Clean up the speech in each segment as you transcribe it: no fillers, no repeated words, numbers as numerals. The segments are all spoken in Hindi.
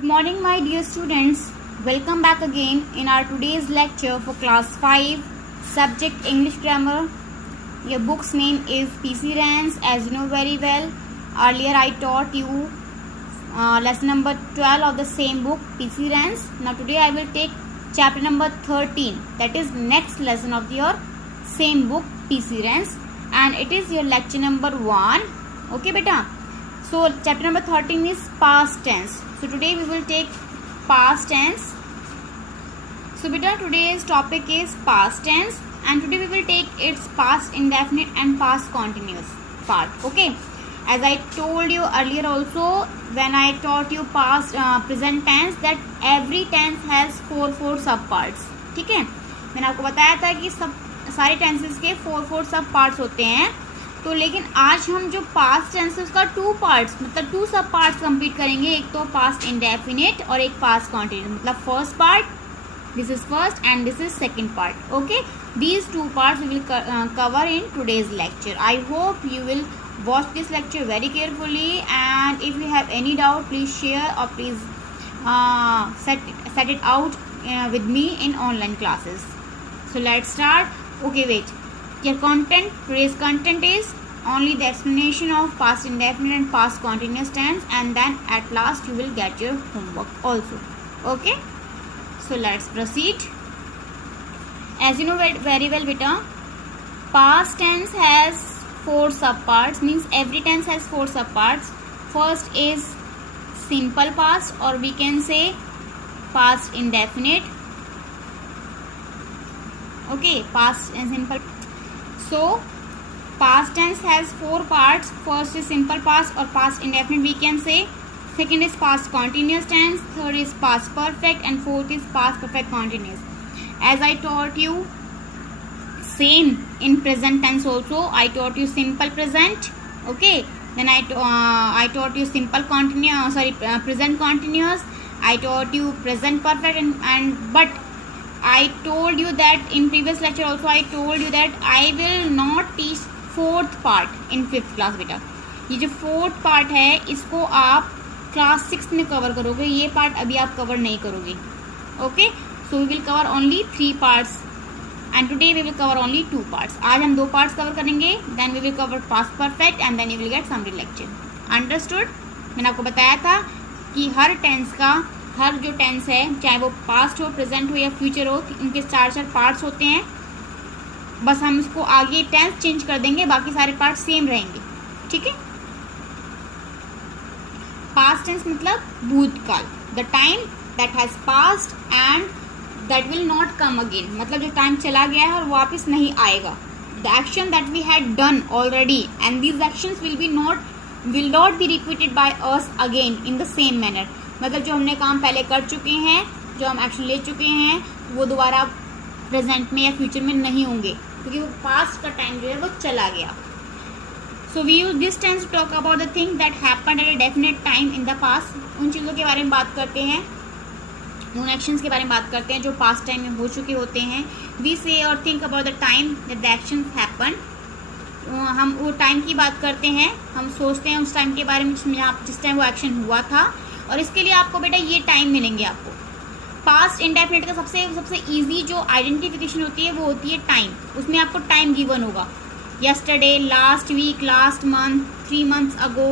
Good morning, my dear students. Welcome back again in our today's lecture for class 5, subject English grammar. Your book's name is PC Rans, as you know very well. Earlier I taught you lesson number 12 of the same book, PC Rans. Now today I will take chapter number 13, that is next lesson of your same book, PC Rans, and it is your lecture number 1. Okay beta. So chapter number 13 is past tense. So today we will take past tense. So beta, today's topic is past tense, and today we will take its past indefinite and past continuous part. Okay, as I told you earlier also when I taught you past present tense, that every tense has four sub parts. ठीक है, मैंने आपको बताया था कि सब सारे टेंसेस के फोर सब पार्ट्स होते हैं. तो लेकिन आज हम जो पास्ट टेंस है उसका 2 पार्ट्स मतलब 2 सब पार्ट्स कंप्लीट करेंगे. एक तो पास्ट इंडेफिनिट और एक पास्ट कॉन्टिन्यूस. मतलब first part, this is first and this is second part. Okay, these 2 parts we will cover in today's lecture. I hope you will watch this lecture very carefully, and if you have any doubt please share और please set it out with me in online classes. So let's start. Okay, wait. Your content, today's content is only the explanation of past indefinite and past continuous tense, and then at last you will get your homework also. Okay, so let's proceed. As you know very well beta, past tense has 4 sub parts, means every tense has 4 sub parts. First is simple past, or we can say past indefinite. Okay, past and simple. So past tense has 4 parts. First is simple past or past indefinite, we can say. Second is past continuous tense. Third is past perfect, and fourth is past perfect continuous. As I taught you, same in present tense also. I taught you simple present. Okay, then I taught you simple continuous, present continuous. I taught you present perfect, and but I told you that in previous lecture also I told you that I will not teach 4th part in 5th class बेटा. ये जो 4th part है इसको आप क्लास 6 में कवर करोगे, ये पार्ट अभी आप कवर नहीं करोगे. Okay, so we will cover only 3 parts, and today we will cover only 2 parts. आज हम 2 पार्ट्स कवर करेंगे, then we will cover past perfect, and then you will get summary lecture. Understood? मैंने आपको बताया था कि हर टेंस का, हर जो टेंस है चाहे वो पास्ट हो, प्रेजेंट हो या फ्यूचर हो, उनके 4 पार्ट्स होते हैं. बस हम इसको आगे टेंस चेंज कर देंगे, बाकी सारे पार्ट सेम रहेंगे. ठीक है. पास्ट टेंस मतलब भूतकाल, the time that has past and that will not come again. मतलब जो टाइम चला गया है और वापस नहीं आएगा. The action that we had done already, and these actions will not be repeated by us again in the same manner. मतलब जो हमने काम पहले कर चुके हैं, जो हम एक्शन ले चुके हैं, वो दोबारा प्रेजेंट में या फ्यूचर में नहीं होंगे, क्योंकि वो पास्ट का टाइम जो है वो चला गया. So we use this tense to talk about the thing that happened at a definite time in the past. उन चीज़ों के बारे में बात करते हैं, उन एक्शंस के बारे में बात करते हैं जो पास्ट टाइम में हो चुके होते हैं. वी से और think about the time that the actions happen. हम वो टाइम की बात करते हैं, हम सोचते हैं उस टाइम के बारे में जिस टाइम वो एक्शन हुआ था, और इसके लिए आपको बेटा ये टाइम मिलेंगे आपको. पास्ट इंडेफिनिट का सबसे इजी जो आइडेंटिफिकेशन होती है वो होती है टाइम. उसमें आपको टाइम गिवन होगा. Yesterday, last week, last month, 3 months ago,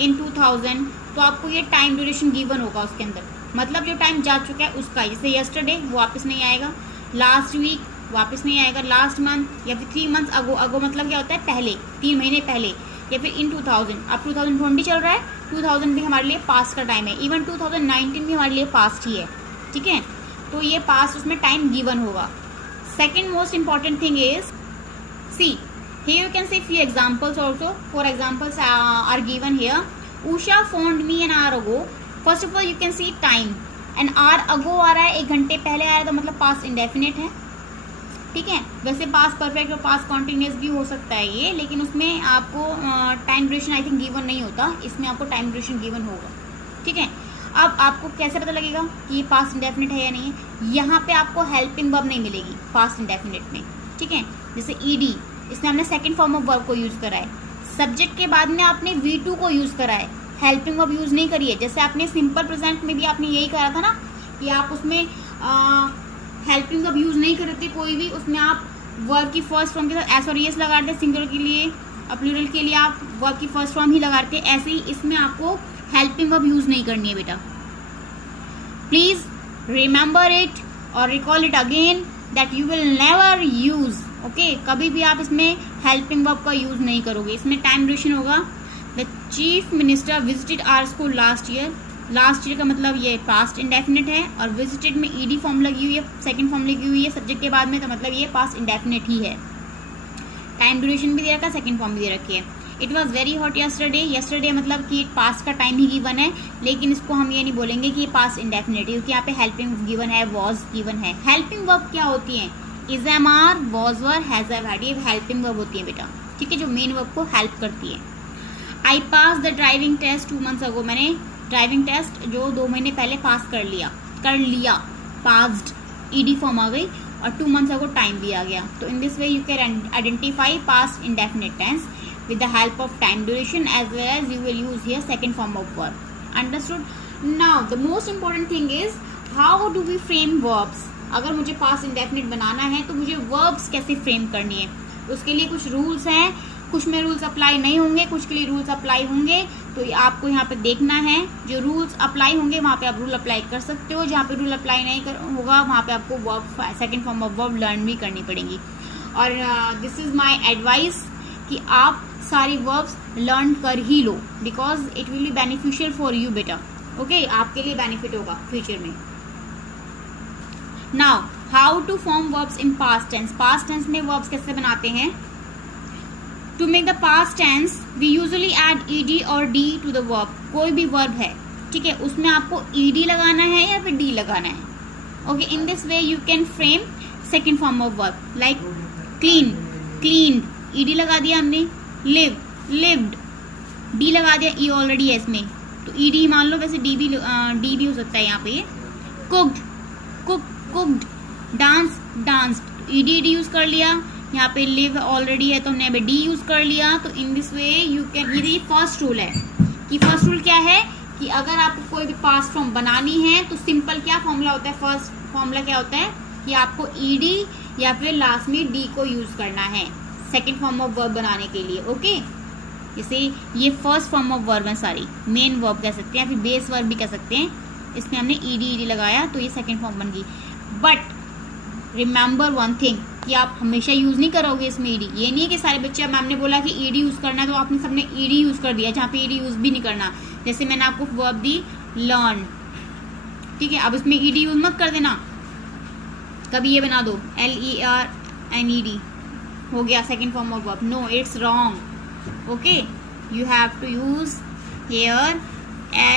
in 2000. तो आपको ये टाइम ड्यूरेशन गिवन होगा उसके अंदर. मतलब जो टाइम जा चुका है उसका, जैसे यस्टरडे वो वापस नहीं आएगा, लास्ट वीक वापस नहीं आएगा, लास्ट मंथ या फिर 3 months अगो मतलब क्या होता है पहले, 3 महीने पहले, या फिर इन 2000. अब 2020 चल रहा है, 2000 भी हमारे लिए पास्ट का टाइम है. इवन 2019 भी हमारे लिए पास्ट ही है. ठीक है, तो ये पास्ट, उसमें टाइम गिवन होगा. Second most important thing is, see here you can see few examples also. 4 examples are given here. Usha phoned me an hour ago. First of all you can see time, and are ago आ रहा है, 1 घंटे पहले आया, तो मतलब पास्ट इंडेफिनिट है. ठीक है, वैसे पास्ट परफेक्ट और पास्ट कॉन्टिन्यूस भी हो सकता है ये, लेकिन उसमें आपको time duration I think given नहीं होता, इसमें आपको टाइम ड्यूरेशन गिवन होगा. ठीक है, अब आपको कैसे पता लगेगा कि ये पास्ट इंडेफिनिट है या नहीं है? यहाँ पे आपको हेल्पिंग वर्ब नहीं मिलेगी पास्ट इंडेफिनिट में. ठीक है, जैसे ईडी, इसमें हमने सेकंड फॉर्म ऑफ वर्ब को यूज करा है. सब्जेक्ट के बाद में आपने V2 को यूज करा है. हेल्पिंग वर्ब यूज नहीं करिए। जैसे आपने सिंपल प्रेजेंट में भी आपने यही करा था ना कि आप उसमें हेल्पिंग वर्ब यूज नहीं करते कोई भी, उसमें आप वर्ब की फर्स्ट फॉर्म के साथ एस और एस लगाते, सिंगुलर के लिए और प्लूरल के लिए आप वर्ब की फर्स्ट फॉर्म ही लगाते। ऐसे ही इसमें आपको हेल्पिंग वर्ब यूज नहीं करनी है बेटा। प्लीज रिमेंबर इट और recall it again that you will never use, okay. कभी भी आप इसमें हेल्पिंग वर्ब का यूज नहीं करोगे। इसमें टाइम ड्यूरेशन होगा the chief minister visited our school last year. Last year का मतलब ये पास्ट इंडेफिनिट है और विजिटेड में ईडी फॉर्म लगी हुई है, सेकंड फॉर्म लगी हुई है सब्जेक्ट के बाद में, तो मतलब ये पास्ट इंडेफिनिट ही है। टाइम ड्यूरेशन भी दे रखा है, सेकंड फॉर्म भी दे रखी है। It was very hot yesterday. Yesterday मतलब कि पास्ट का टाइम ही गिवन है, लेकिन इसको हम ये नहीं बोलेंगे कि ये पास्ट इंडेफिनिट है, क्योंकि यहाँ पे हेल्पिंग गिवन है, वॉज गिवन है। हेल्पिंग वर्ब क्या होती है? Is am are, was were, has have had, ये हेल्पिंग वर्ब होती है बेटा, ठीक है, जो मेन वर्ब को हेल्प करती है। I pass the driving test 2 months ago। मैंने ड्राइविंग टेस्ट जो 2 महीने पहले पास कर लिया, पास्ड ईडी फॉर्म आ गई और 2 months ago टाइम भी आ गया। तो in this way you can identify past indefinite tense with the help of time duration, as well as you will use here second form of verb. Understood? Now the most important thing is how do we frame verbs? अगर मुझे past indefinite बनाना है तो मुझे verbs कैसे frame करनी है, उसके लिए कुछ rules हैं। कुछ में रूल्स अप्लाई नहीं होंगे, कुछ के लिए रूल्स अप्लाई होंगे। तो आपको यहाँ पे देखना है, जो रूल्स अप्लाई होंगे वहाँ पे आप रूल अप्लाई कर सकते हो, जहाँ पे रूल अप्लाई नहीं होगा वहाँ पे आपको verb second form of verb learn भी करनी पड़ेगी। और दिस इज माय एडवाइस कि आप सारी वर्ब्स लर्न कर ही लो, because it will be beneficial for you बेटा, ओके, आपके लिए बेनिफिट होगा फ्यूचर में। Now how to form verbs in past tense. Past tense में वर्ब्स कैसे बनाते हैं? To make the past tense we usually add ED और डी टू द वर्ब। कोई भी वर्ब है, ठीक है, उसमें आपको ईडी लगाना है या फिर डी लगाना है, okay. In this way you can frame second form of verb, like clean, cleaned, ED लगा दिया हमने। लिव, लिव्ड, डी लगा दिया, ई ऑलरेडी है इसमें तो ईडी मान लो, वैसे डी भी हो सकता है यहाँ पे। Cooked, cooked, dance, danced, ED use कर लिया। यहाँ पे लिव ऑलरेडी है तो हमने अभी डी यूज कर लिया। तो in this way you can, ये फर्स्ट रूल है कि फर्स्ट रूल क्या है कि अगर आपको कोई भी पास्ट फॉर्म बनानी है तो सिंपल क्या फॉर्मूला होता है, फर्स्ट फॉर्मूला क्या होता है कि आपको ईडी या फिर लास्ट में डी को यूज करना है सेकेंड फॉर्म ऑफ वर्ब बनाने के लिए, ओके। जैसे ये फर्स्ट फॉर्म ऑफ वर्ब है, सारी मेन वर्ब कह सकते हैं, फिर बेस वर्ब भी कह सकते हैं। इसमें हमने ईडी लगाया तो ये सेकेंड फॉर्म बन गई। बट रिमेंबर वन थिंग कि आप हमेशा यूज नहीं करोगे इसमें ईडी। ये नहीं है कि सारे बच्चे, मैम ने बोला कि ईडी यूज करना है तो आपने सबने ईडी यूज कर दिया, जहाँ पे ईडी यूज भी नहीं करना। जैसे मैंने आपको वर्ब दी लर्न, ठीक है, अब इसमें ईडी यूज मत कर देना। कभी ये बना दो LERNED, हो गया second form of verb. No, it's wrong, okay. You have to use here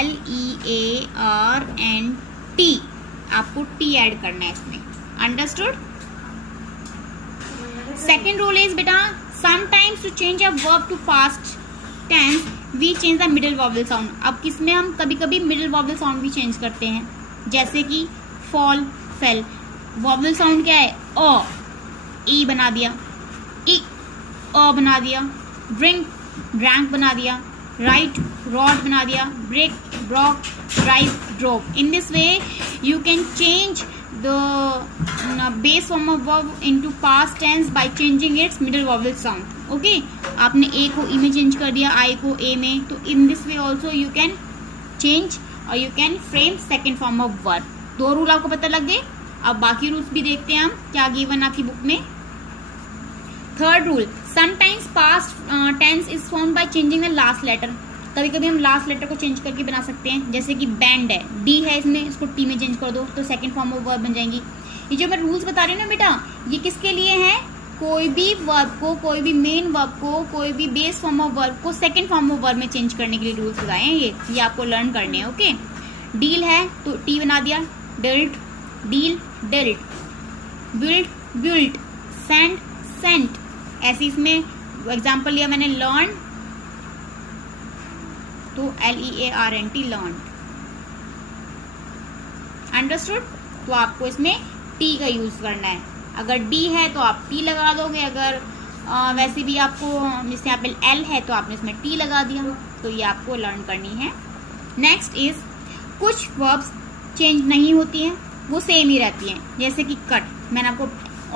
LEARNT, आपको टी ऐड करना है इसमें। अंडरस्टूड? सेकेंड रूल इज बेटा, sometimes to change a verb to past tense we change the middle vowel sound. अब किसमें हम कभी कभी मिडिल वॉवल साउंड भी चेंज करते हैं, जैसे कि फॉल, फेल, वॉवल साउंड क्या है? अ, ई बना दिया, ई अ बना दिया। ड्रिंक, ड्रैंक बना दिया। राइट, रॉड बना दिया। Break, broke, drive, drove. In this way you can change the base form of verb into past tense by changing its middle vowel sound, okay। आपने a को e में चेंज कर दिया, I को a में, तो in this way also you can change और you can frame second form of verb। 2 rule आपको पता लग गए। अब बाकी रूल्स भी देखते हैं हम क्या गिवन आपकी बुक में। Third rule, sometimes past tense is formed by changing the last letter. कभी कभी हम लास्ट लेटर को चेंज करके बना सकते हैं, जैसे कि बैंड है, डी है इसमें, इसको टी में चेंज कर दो तो सेकंड फॉर्म ऑफ वर्ब बन जाएंगी। ये जो मैं रूल्स बता रही हूँ ना बेटा, ये किसके लिए है? कोई भी वर्ब को, कोई भी मेन वर्ब को, कोई भी बेस फॉर्म ऑफ वर्ब को सेकंड फॉर्म ऑफ वर्ब में चेंज करने के लिए रूल्स बताए हैं। ये आपको लर्न करने हैं, ओके। डील है तो टी बना दिया, dealt, deal, dealt. Build, built. Send, sent. ऐसे इसमें एग्जाम्पल लिया मैंने, लर्न तो LEARNT, लर्न। अंडरस्टूड? तो आपको इसमें टी का यूज करना है। अगर डी है तो आप टी लगा दोगे, अगर वैसे भी आपको जैसे यहाँ पे एल है तो आपने इसमें टी लगा दिया। तो ये आपको लर्न करनी है। नेक्स्ट इज कुछ वर्ब्स चेंज नहीं होती हैं, वो सेम ही रहती हैं, जैसे कि कट, मैंने आपको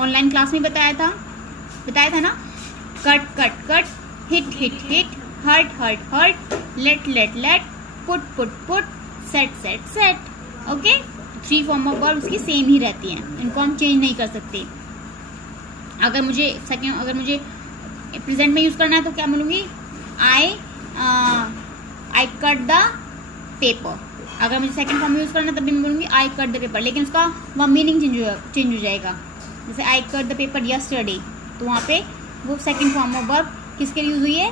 ऑनलाइन क्लास में बताया था ना, cut cut cut, hit hit hit, hurt hurt hurt, let let let, put put put, set set set. Okay, 3 form of verb उसकी सेम ही रहती हैं, इनको हम चेंज नहीं कर सकते। अगर मुझे प्रेजेंट में यूज करना है तो क्या बोलूँगी, आई कट द पेपर। अगर मुझे सेकंड फॉर्म में यूज करना है तब भी मैं बोलूँगी आई कट द पेपर, लेकिन उसका वह मीनिंग चेंज हो जाएगा। जैसे I cut the paper yesterday, तो वहाँ पे वो सेकंड फॉर्म ऑफ वर्ब किसके लिए यूज हुई है,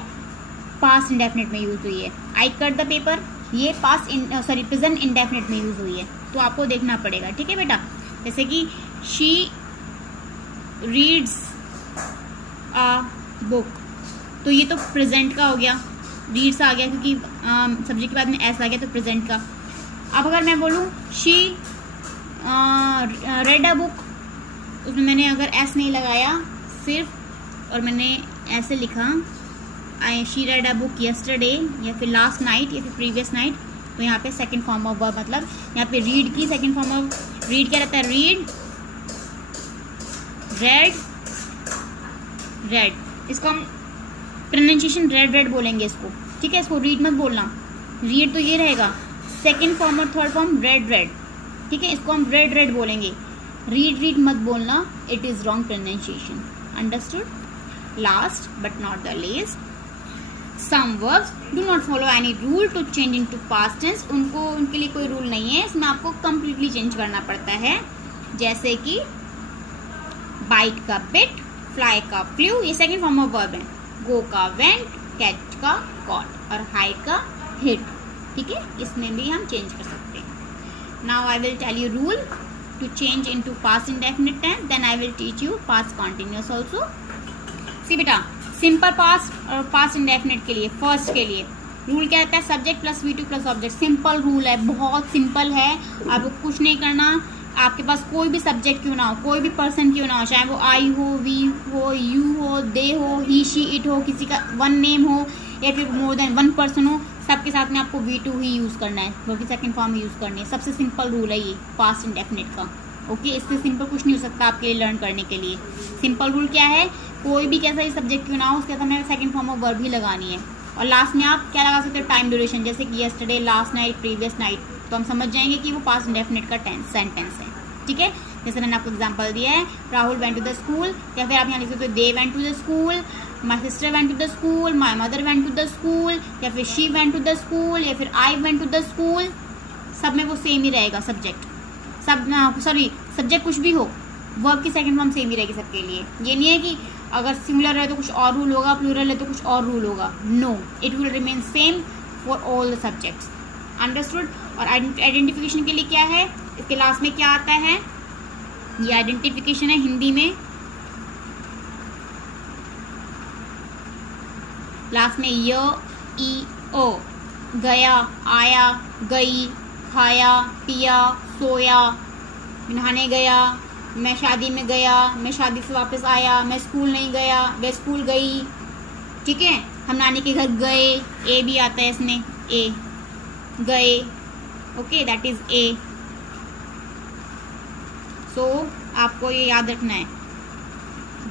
पास्ट इंडेफिनिट में यूज हुई है। आई कट द पेपर ये प्रेजेंट इंडेफिनिट में यूज हुई है, तो आपको देखना पड़ेगा। ठीक है बेटा, जैसे कि शी रीड्स अ बुक, तो ये तो प्रेजेंट का हो गया, रीड्स आ गया क्योंकि सब्जेक्ट के बाद में एस आ गया तो प्रेजेंट का। अब अगर मैं बोलूँ शी रेड अ बुक, उसमें मैंने अगर एस नहीं लगाया सिर्फ, और मैंने ऐसे लिखा she red a book yesterday या फिर लास्ट नाइट या फिर प्रीवियस नाइट, तो यहाँ पे सेकंड फॉर्म ऑफ वर्ब, मतलब यहाँ पे रीड की सेकंड फॉर्म ऑफ रीड क्या रहता है, रीड, रेड, रेड, इसको हम प्रोनाउंसिएशन रेड रेड बोलेंगे इसको। ठीक है, इसको रीड मत बोलना, रीड तो ये रहेगा, सेकंड फॉर्म और थर्ड फॉर्म रेड रेड। ठीक है, इसको हम रेड रेड बोलेंगे, रीड रीड मत बोलना, it is wrong pronunciation. Understood? Last but not the least, some verbs do not follow any rule to change into past tense. उनके लिए कोई रूल नहीं है, इसमें आपको कंप्लीटली चेंज करना पड़ता है। जैसे कि बाइट का बिट, फ्लाई का फ्लू, ये सेकंड फॉर्म ऑफ वर्ब है। गो का वेंट, कैच का कॉट और हाइड का हिट। ठीक है, इसमें भी हम चेंज कर सकते हैं। Now I will tell you rule to change into past indefinite tense, then I will teach you past continuous also. See बेटा, सिंपल पास्ट और पास्ट इंडेफिनिट के लिए, फर्स्ट के लिए रूल क्या रहता है, subject plus V2 plus object. Simple rule है, बहुत सिंपल है, आपको कुछ नहीं करना। आपके पास कोई भी सब्जेक्ट क्यों ना हो, कोई भी पर्सन क्यों ना हो, चाहे वो आई हो, वी हो, यू हो, दे हो, ही शी इट हो, किसी का वन नेम हो या फिर मोर देन वन पर्सन हो, सबके साथ में आपको V2 ही यूज़ करना है, बल्कि सेकंड फॉर्म ही यूज़ करनी है। सबसे सिंपल रूल है ये पास्ट इंडेफिनिट का। ओके, इससे सिंपल कुछ नहीं हो सकता आपके लिए लर्न करने के लिए। सिंपल रूल क्या है, कोई भी कैसा ही सब्जेक्ट क्यों ना हो, उसके साथ हमें सेकंड फॉर्म ऑफ वर्ब ही लगानी है। और लास्ट में आप क्या लगा सकते हो, टाइम ड्यूरेशन, जैसे कि yesterday, last night, previous night, तो हम समझ जाएंगे कि वो पास्ट इंडेफिनिट का सेंटेंस है। ठीक है, जैसे मैंने आपको एग्जांपल दिया है, Rahul went to the school, या फिर आप यहाँ लिख सकते हो they went to the school, my sister went to the school, my mother went to the school, या फिर she went to the school, या फिर I went to the school. सब में वो सेम ही रहेगा सब्जेक्ट, सब्जेक्ट कुछ भी हो, वर्ब की सेकंड फॉर्म सेम ही रहेगी सबके लिए। ये नहीं है कि अगर सिमिलर है तो कुछ और रूल होगा, प्लूरल है तो कुछ और रूल होगा। No, it will remain same for all the subjects. Understood? और आइडेंटिफिकेशन के लिए क्या है, इसके लास्ट में क्या आता है, ये आइडेंटिफिकेशन है हिंदी में, लास्ट में य, ई, ओ, गया, आया, गई, खाया, पिया, सोया, नहाने गया, मैं शादी में गया, मैं शादी से वापस आया, मैं स्कूल नहीं गया, मैं स्कूल गई। ठीक है, हम नानी के घर गए, ए भी आता है इसमें, ए, गए। Okay, that is a. So आपको ये याद रखना है,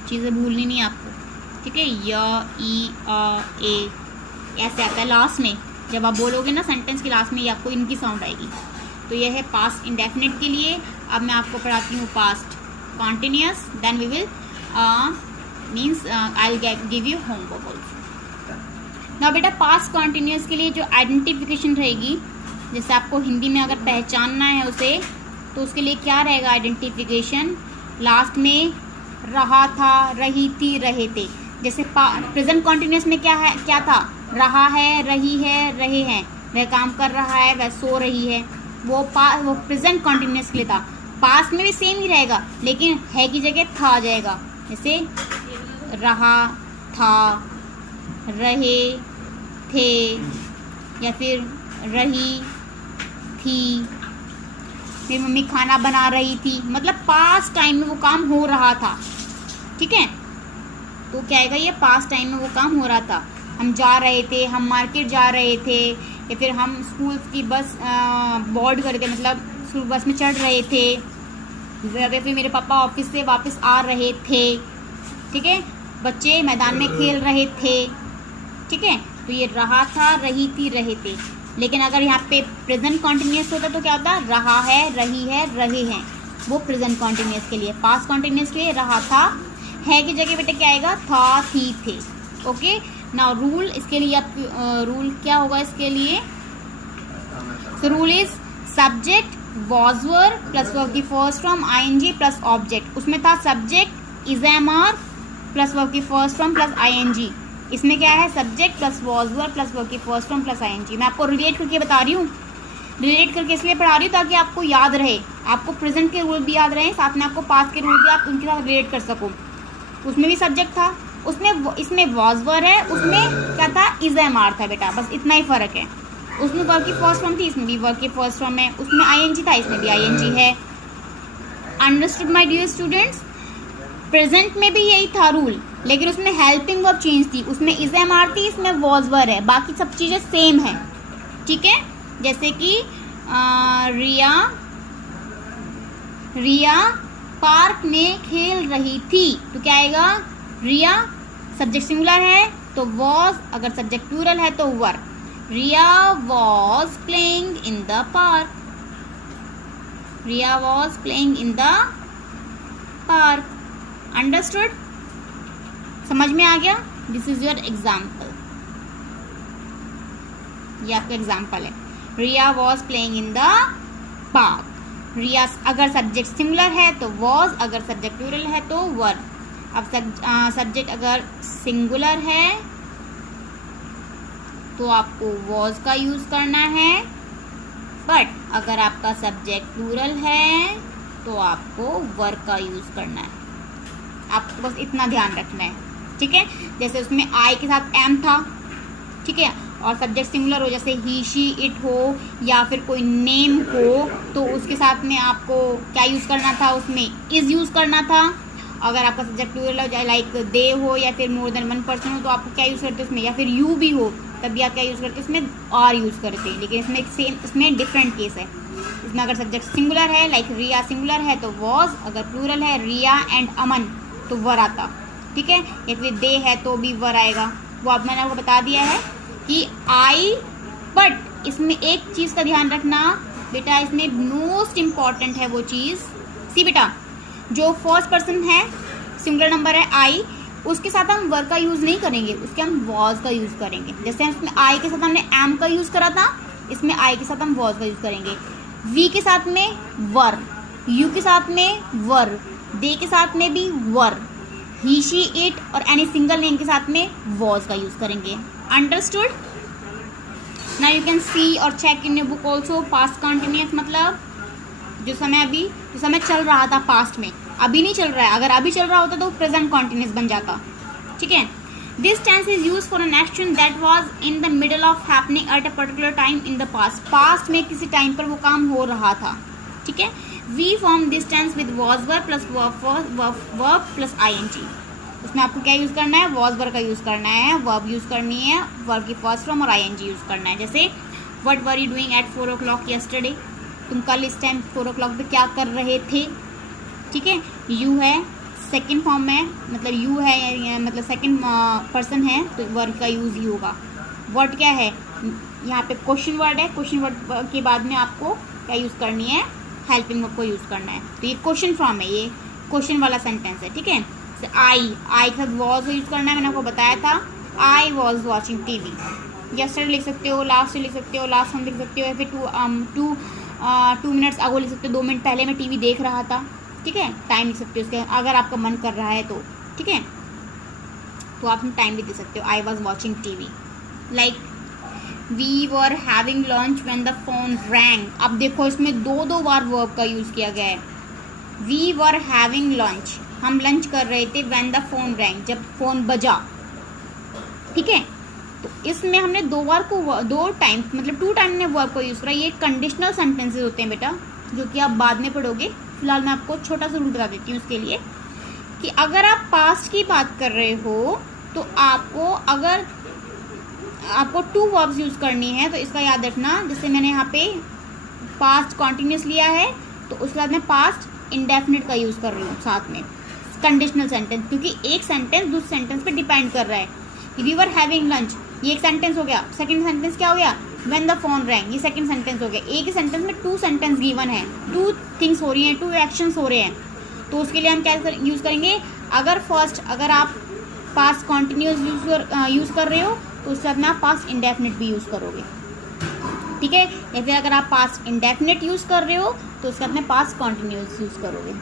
चीज़ें भूलनी नहीं आपको। ठीक है, य, ई, अ, ए ऐसे आता है लास्ट में, जब आप बोलोगे ना सेंटेंस के लास्ट में ये आपको इनकी साउंड आएगी। तो ये है पास्ट इंडेफिनिट के लिए। अब मैं आपको पढ़ाती हूँ past continuous, then we will means I will give you homework also. ना बेटा, पास्ट कॉन्टिन्यूअस के लिए जो आइडेंटिफिकेशन रहेगी, जैसे आपको हिंदी में अगर पहचानना है उसे, तो उसके लिए क्या रहेगा आइडेंटिफिकेशन, लास्ट में रहा था, रही थी, रहे थे। जैसे प्रेजेंट कॉन्टिन्यूअस में क्या है, क्या था, रहा है, रही है, रहे हैं, वह काम कर रहा है, वह सो रही है, वो प्रेजेंट कॉन्टिन्यूअस के लिए था। पास्ट में भी सेम ही रहेगा, लेकिन है की जगह था आ जाएगा। जैसे रहा था, रहे थे, या फिर रही थी, मेरी मम्मी खाना बना रही थी, मतलब पास्ट टाइम में वो काम हो रहा था। ठीक है, तो क्या आएगा, ये पास्ट टाइम में वो काम हो रहा था। हम जा रहे थे, हम मार्केट जा रहे थे, या फिर हम स्कूल की बस बोर्ड कर थे, मतलब स्कूल बस में चढ़ रहे थे, या फिर मेरे पापा ऑफिस से वापस आ रहे थे, ठीक है। बच्चे मैदान में खेल रहे थे, ठीक है। तो ये रहा था, रही थी, रहे थे। लेकिन अगर यहाँ पे प्रेजेंट कॉन्टिन्यूस होता तो क्या होता, रहा है, रही है, रहे हैं, वो प्रेजेंट कॉन्टिन्यूस के लिए। पास्ट कॉन्टिन्यूस के लिए रहा था, है की जगह बेटा क्या आएगा, था, थी, थे। ओके, नाउ रूल, इसके लिए आप रूल क्या होगा इसके लिए, तो rule is subject was were plus verb की first form ing plus object. उसमें था subject is am are plus verb की फर्स्ट फॉर्म प्लस ing। इसमें क्या है, subject plus was were plus verb की फर्स्ट फॉर्म प्लस ing। मैं आपको रिलेट करके बता रही हूँ, रिलेट करके इसलिए पढ़ा रही हूँ ताकि आपको याद रहे, आपको प्रेजेंट के रूल भी याद रहे, साथ में आपको पास्ट के रूल भी आप उनके साथ रिलेट कर सको। उसमें भी सब्जेक्ट था, उसमें इसमें was were है, उसमें क्या था, इज एम आर था बेटा, बस इतना ही फर्क है। उसमें वर्ब की फर्स्ट फॉर्म थी, इसमें भी वर्ब की फर्स्ट फॉर्म है। उसमें ing था, इसमें भी ing है। Understood my dear students? Present में भी यही था रूल, लेकिन उसमें हेल्पिंग वर्ब चेंज थी, उसमें इज एम आर थी, इसमें was were है, बाकी सब चीज़ें सेम है, ठीक है। जैसे कि रिया पार्क में खेल रही थी, तो क्या आएगा, रिया सब्जेक्ट सिंगुलर है तो was, अगर सब्जेक्ट प्लूरल है तो were। Riya was playing in the park, Riya was playing in the park। Understood? समझ में आ गया? दिस इज योर एग्जाम्पल, ये आपका एग्जाम्पल है। रिया was playing in the park। रिया अगर सब्जेक्ट सिंगुलर है तो was, अगर सब्जेक्ट प्लूरल है तो were। अब सब्जेक्ट अगर सिंगुलर है तो आपको was का यूज करना है, बट अगर आपका सब्जेक्ट प्लूरल है तो आपको were का यूज करना है। आपको बस इतना ध्यान रखना है, ठीक है। जैसे उसमें I के साथ am था, ठीक है, और सब्जेक्ट सिंगुलर हो, जैसे ही, शी, इट हो, या फिर कोई नेम हो, तो उसके साथ में आपको क्या यूज करना था, उसमें इज यूज करना था। अगर आपका सब्जेक्ट प्लूरल हो, लाइक दे हो या फिर मोर देन वन पर्सन हो, तो आपको क्या यूज करते हैं उसमें, या फिर यू भी हो तब भी आप क्या यूज करते हैं, इसमें आर यूज करते हैं। लेकिन इसमें सेम, इसमें डिफरेंट केस है। इसमें अगर सब्जेक्ट सिंगुलर है, लाइक रिया सिंगुलर है तो was, अगर प्लूरल है रिया एंड अमन तो वर आता, ठीक है। या फिर दे है तो भी वर आएगा, वो अब मैंने आपको बता दिया है कि आई। बट इसमें एक चीज़ का ध्यान रखना बेटा, इसमें मोस्ट इम्पॉर्टेंट है वो चीज़, सी बेटा, जो फर्स्ट पर्सन है, सिंगुलर नंबर है आई, उसके साथ हम वर का यूज़ नहीं करेंगे, उसके हम was का यूज़ करेंगे। जैसे इसमें आई के साथ हमने am का यूज़ करा था, इसमें आई के साथ हम was का यूज़ करेंगे। वी के साथ में वर, यू के साथ में वर, दे के साथ में भी वर, ही, शी, इट और एनी सिंगल नेम के साथ में was का यूज़ करेंगे। Understood? Now you can see और check in your book also. Past continuous मतलब जो समय चल रहा था पास्ट में, अभी नहीं चल रहा है। अगर अभी चल रहा होता तो प्रेजेंट कॉन्टिन्यूस बन जाता, ठीक है। This tense is use for an action that was in the middle of happening at a particular time in the past. Past में किसी टाइम पर वो काम हो रहा था, ठीक है। We form this tense with was were plus verb plus ing। उसमें आपको क्या यूज करना है, was were का यूज करना है, वर्ब यूज करनी है, वर्ब की फर्स्ट फॉर्म और ing यूज करना है। जैसे what were you doing at 4 o'clock yesterday, तुम कल इस टाइम 4 o'clock पे क्या कर रहे थे, ठीक है। यू है सेकंड फॉर्म में, मतलब यू है मतलब सेकंड पर्सन है तो वर्ब का यूज ही होगा। वर्ड क्या है, यहाँ पे क्वेश्चन वर्ड है, क्वेश्चन वर्ड के बाद में आपको क्या यूज करनी है, हेल्पिंग वर्ब को यूज करना है। तो ये क्वेश्चन फॉर्म है, ये क्वेश्चन वाला सेंटेंस है, ठीक है। आई के साथ was यूज करना है, मैंने आपको बताया था। आई वॉज वॉचिंग टीवी। यस्टरडे लिख सकते हो, लास्ट लिख सकते हो, लास्ट हम लिख सकते हो, या फिर 2 मिनट्स अगो लिख सकते हो, 2 मिनट पहले मैं टीवी देख रहा था, ठीक है। टाइम लिख सकते हो उसके, अगर आपका मन कर रहा है तो, ठीक है, तो आप टाइम भी दे सकते हो। I was watching TV. Like we were having lunch when the phone rang. अब देखो इसमें दो बार वर्ब का यूज किया गया है। वी वर हैविंग लंच, हम लंच कर रहे थे, व्हेन द फोन रैंग, जब फोन बजा, ठीक है। तो इसमें हमने 2 टाइम मतलब 2 टाइम ने वर्ब को यूज करा। ये कंडीशनल सेंटेंसेस होते हैं बेटा, जो कि आप बाद में पढ़ोगे। फिलहाल मैं आपको छोटा सा रूल बता देती हूँ उसके लिए, कि अगर आप पास्ट की बात कर रहे हो तो आपको अगर आपको टू वर्ब्स यूज़ करनी है, तो इसका याद रखना। जैसे मैंने यहाँ पे पास्ट कॉन्टिन्यूस लिया है, तो उसके बाद मैं पास्ट इंडेफिनिट का यूज़ कर रही हूँ साथ में कंडीशनल सेंटेंस, क्योंकि एक सेंटेंस दूसरे सेंटेंस पे डिपेंड कर रहा है। वी वर हैविंग लंच, ये एक सेंटेंस हो गया। सेकंड सेंटेंस क्या हो गया? व्हेन द फोन रैंग, ये सेकंड सेंटेंस हो गया। एक ही सेंटेंस में टू सेंटेंस गिवन है, टू थिंग्स हो रही हैं, टू एक्शंस हो रहे हैं। तो उसके लिए हम क्या यूज़ करेंगे? अगर आप पास्ट कॉन्टिन्यूस यूज़ कर रहे हो तो उसके बाद में आप पास्ट इंडेफिनिट भी यूज़ करोगे, ठीक है। या फिर अगर आप पास्ट इंडेफिनिट यूज़ कर रहे हो तो उसके बाद में पास्ट कॉन्टिन्यूस यूज़ करोगे,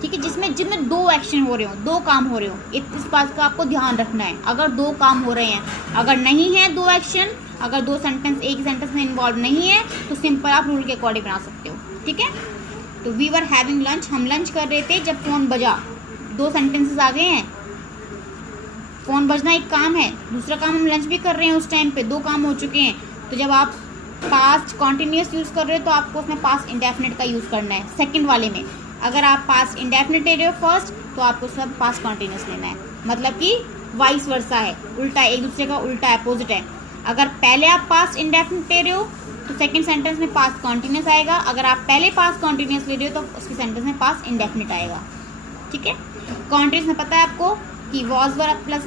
ठीक है। जिसमें दो एक्शन हो रहे हो, दो काम हो रहे हो, इस बात का आपको ध्यान रखना है। अगर दो काम हो रहे हैं, अगर नहीं है दो एक्शन, अगर दो सेंटेंस एक सेंटेंस में इन्वॉल्व नहीं है, तो सिंपल आप रूल के अकॉर्डिंग बना सकते हो, ठीक है। तो वी वर हैविंग लंच, हम लंच कर रहे थे जब फ़ोन बजा। दो सेंटेंसेस आ गए हैं। फ़ोन बजना एक काम है, दूसरा काम हम लंच भी कर रहे हैं उस टाइम पे, दो काम हो चुके हैं। तो जब आप पास्ट कॉन्टिन्यूस यूज़ कर रहे हो तो आपको उसमें पास्ट इंडेफिनिट का यूज़ करना है सेकंड वाले में। अगर आप पास्ट इंडेफिनिट ले रहे हो फर्स्ट, तो आपको सब पास्ट कॉन्टिन्यूस लेना है, मतलब कि वाइस वर्सा है, उल्टा, एक दूसरे का उल्टा अपोजिट है। अगर पहले आप पास्ट इंडेफिनिट ले रहे हो तो सेकंड सेंटेंस में पास्ट कॉन्टिन्यूस आएगा। अगर आप पहले पास्ट कॉन्टिन्यूस ले रहे हो तो उसके सेंटेंस में पास्ट इंडेफिनिट आएगा, ठीक है। कॉन्टिन्यूस में पता है आपको कि was verb plus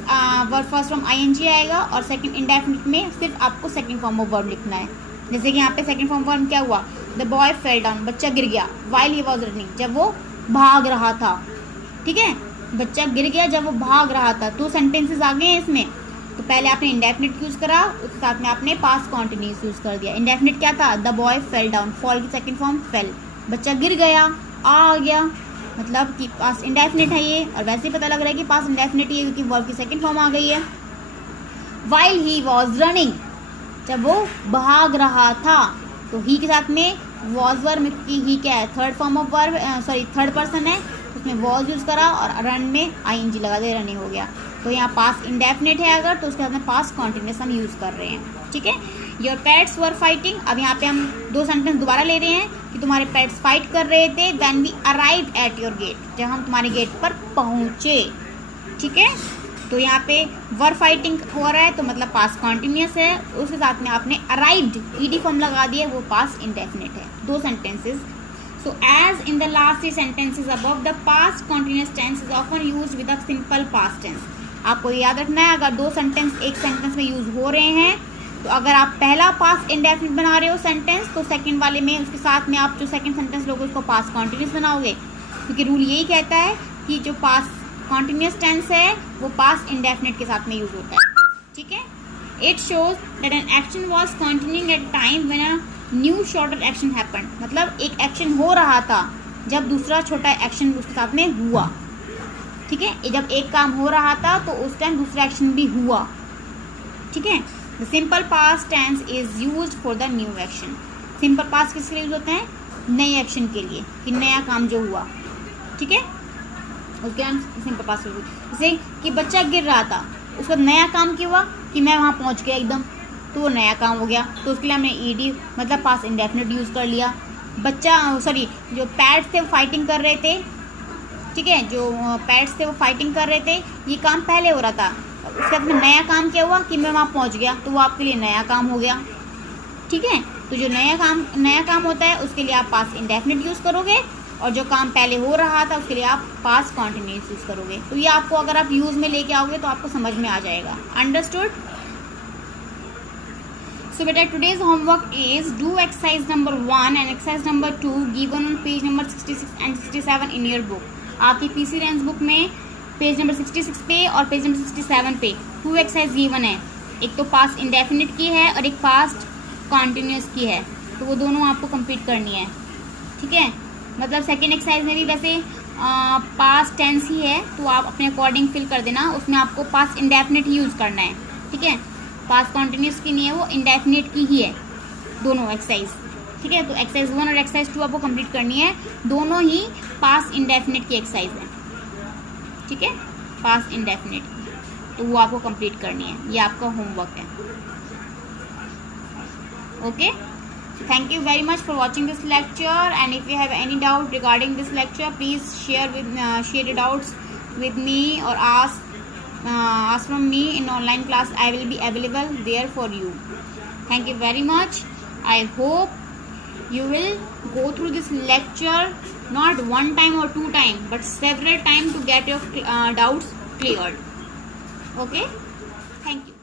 verb first form ING आएगा, और सेकंड इंडेफिनिट में सिर्फ आपको सेकंड फॉर्म ऑफ वर्ब लिखना है। जैसे कि यहाँ पे सेकंड फॉर्म वर्ब क्या हुआ? द बॉय फेल डाउन, बच्चा गिर गया। वाइल ही वॉज रनिंग, जब वो भाग रहा था, ठीक है। बच्चा गिर गया जब वो भाग रहा था। तो सेंटेंसेस आ गए हैं इसमें। तो पहले आपने इंडेफिनिट यूज़ करा, उसके साथ में आपने पास्ट कॉन्टिन्यूस यूज़ कर दिया। इंडेफिनिट क्या था? The boy fell down, fall की सेकंड फॉर्म फेल, बच्चा गिर गया, आ गया, मतलब कि पास्ट इंडेफिनिट है ये। और वैसे ही पता लग रहा है कि पास्ट इंडेफिनिट ही है क्योंकि वर्ब की सेकंड फॉर्म आ गई है। वाइल ही वॉज रनिंग, जब वो भाग रहा था, तो ही के साथ में वॉज वर्ब, की ही क्या है? Third form of verb, third person है, उसमें वॉज यूज़ करा और रन में आईएनजी लगा दे, रनिंग हो गया। तो यहाँ पास्ट इंडेफिनिट है अगर, तो उसके साथ में पास्ट कॉन्टिन्यूस हम यूज़ कर रहे हैं, ठीक है। योर पेट्स वर फाइटिंग, अब यहाँ पे हम दो सेंटेंस दोबारा ले रहे हैं कि तुम्हारे पेट्स फाइट कर रहे थे। Then we arrive at your gate, जब हम तुम्हारे गेट पर पहुँचे, ठीक है। तो यहाँ पे वर फाइटिंग हो रहा है तो मतलब पास्ट कॉन्टिन्यूस है, उसके साथ में आपने अराइव्ड ईडी फॉर्म लगा दिया, वो पास्ट इंडेफिनिट है। दो sentences. So as in the last three sentences above, the past continuous tense is often used with a simple past tense. आपको याद रखना है, अगर दो सेंटेंस एक सेंटेंस में यूज हो रहे हैं, तो अगर आप पहला पास्ट इंडेफिनिट बना रहे हो सेंटेंस, तो सेकंड वाले में उसके साथ में आप जो सेकंड सेंटेंस लोगे उसको पास्ट कॉन्टिन्यूस बनाओगे, क्योंकि रूल यही कहता है कि जो पास्ट कॉन्टिन्यूस टेंस है वो पास्ट इंडेफिनिट के साथ में यूज होता है, ठीक है। It shows that an action was continuing at time when a new shorter action happened, मतलब एक एक्शन हो रहा था जब दूसरा छोटा एक्शन उसके साथ में हुआ, ठीक है। जब एक काम हो रहा था तो उस टाइम दूसरा एक्शन भी हुआ, ठीक है। The simple past tense is used for the new action. Simple past किसके लिए यूज होता है? नए एक्शन के लिए, कि नया काम जो हुआ, ठीक है, उसके नाम सिंपल पास्ट यूज। जैसे कि बच्चा गिर रहा था, उसका नया काम क्या हुआ? कि मैं वहाँ पहुँच गया एकदम, तो वो नया काम हो गया, तो उसके लिए हमने ईडी मतलब पास्ट इंडेफिनिट यूज़ कर लिया। जो पैट्स थे वो फाइटिंग कर रहे थे, ठीक है, जो पैट्स थे वो फाइटिंग कर रहे थे, ये काम पहले हो रहा था, उसके बाद में नया काम क्या हुआ? कि मैं वहाँ पहुँच गया, तो वो आपके लिए नया काम हो गया, ठीक है। तो जो नया काम होता है उसके लिए आप पास्ट इंडेफिनिट यूज़ करोगे, और जो काम पहले हो रहा था उसके लिए आप पास्ट कॉन्टिन्यूस यूज़ करोगे। तो ये आपको अगर आप यूज़ में लेके आओगे तो आपको समझ में आ जाएगा। Understood? So beta, today's homework is do exercise number 1 and exercise number 2 given on page number 66 and 67 in your book. आपकी पीसी रेंज बुक में पेज नंबर 66 पे और पेज नंबर 67 पे 2 एक्सरसाइज गिवन है। एक तो पास्ट इंडेफिनिट की है और एक पास्ट कॉन्टिन्यूस की है, तो वो दोनों आपको कंप्लीट करनी है, ठीक है। मतलब सेकेंड एक्सरसाइज में भी वैसे पास्ट टेंस ही है, तो आप अपने अकॉर्डिंग फिल कर देना, उसमें आपको पास्ट इंडेफिनिट ही यूज़ करना है, ठीक है। पास्ट कॉन्टिन्यूस की नहीं है, वो इंडेफिनिट की ही है दोनों एक्सरसाइज, ठीक है। तो एक्सरसाइज 1 और एक्सरसाइज 2 आपको कंप्लीट करनी है, दोनों ही पास्ट इंडेफिनिट की एक्सरसाइज है, ठीक है, पास्ट इंडेफिनिट, तो वो आपको कंप्लीट करनी है, ये आपका होमवर्क है। Okay, thank you very much for watching this lecture, and if you have any doubt regarding this lecture, please share your doubts with me or ask ask from me in online class. I will be available there for you. Thank you very much. I hope you will go through this lecture not one time or two times, but several times to get your doubts cleared. Okay, thank you.